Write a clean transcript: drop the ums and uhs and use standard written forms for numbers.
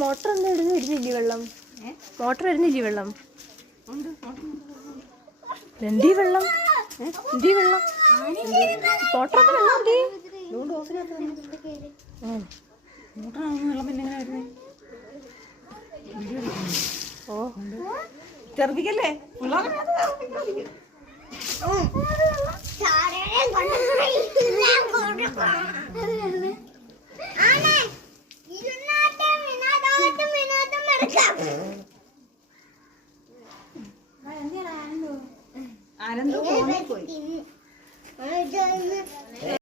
Motor എന്താ ഇടുന്ന ഇരുന്നില്ലേ വെള്ളം? മോട്ടർ ഇടുന്നില്ലേ വെള്ളം? എന്തീ വെള്ളം? എന്തീ വെള്ളം? മോട്ടറൊക്കെ വെള്ളം എന്തേ? ഓ ചെറുപ്പിക്കല്ലേ ആനന്ദ പോയി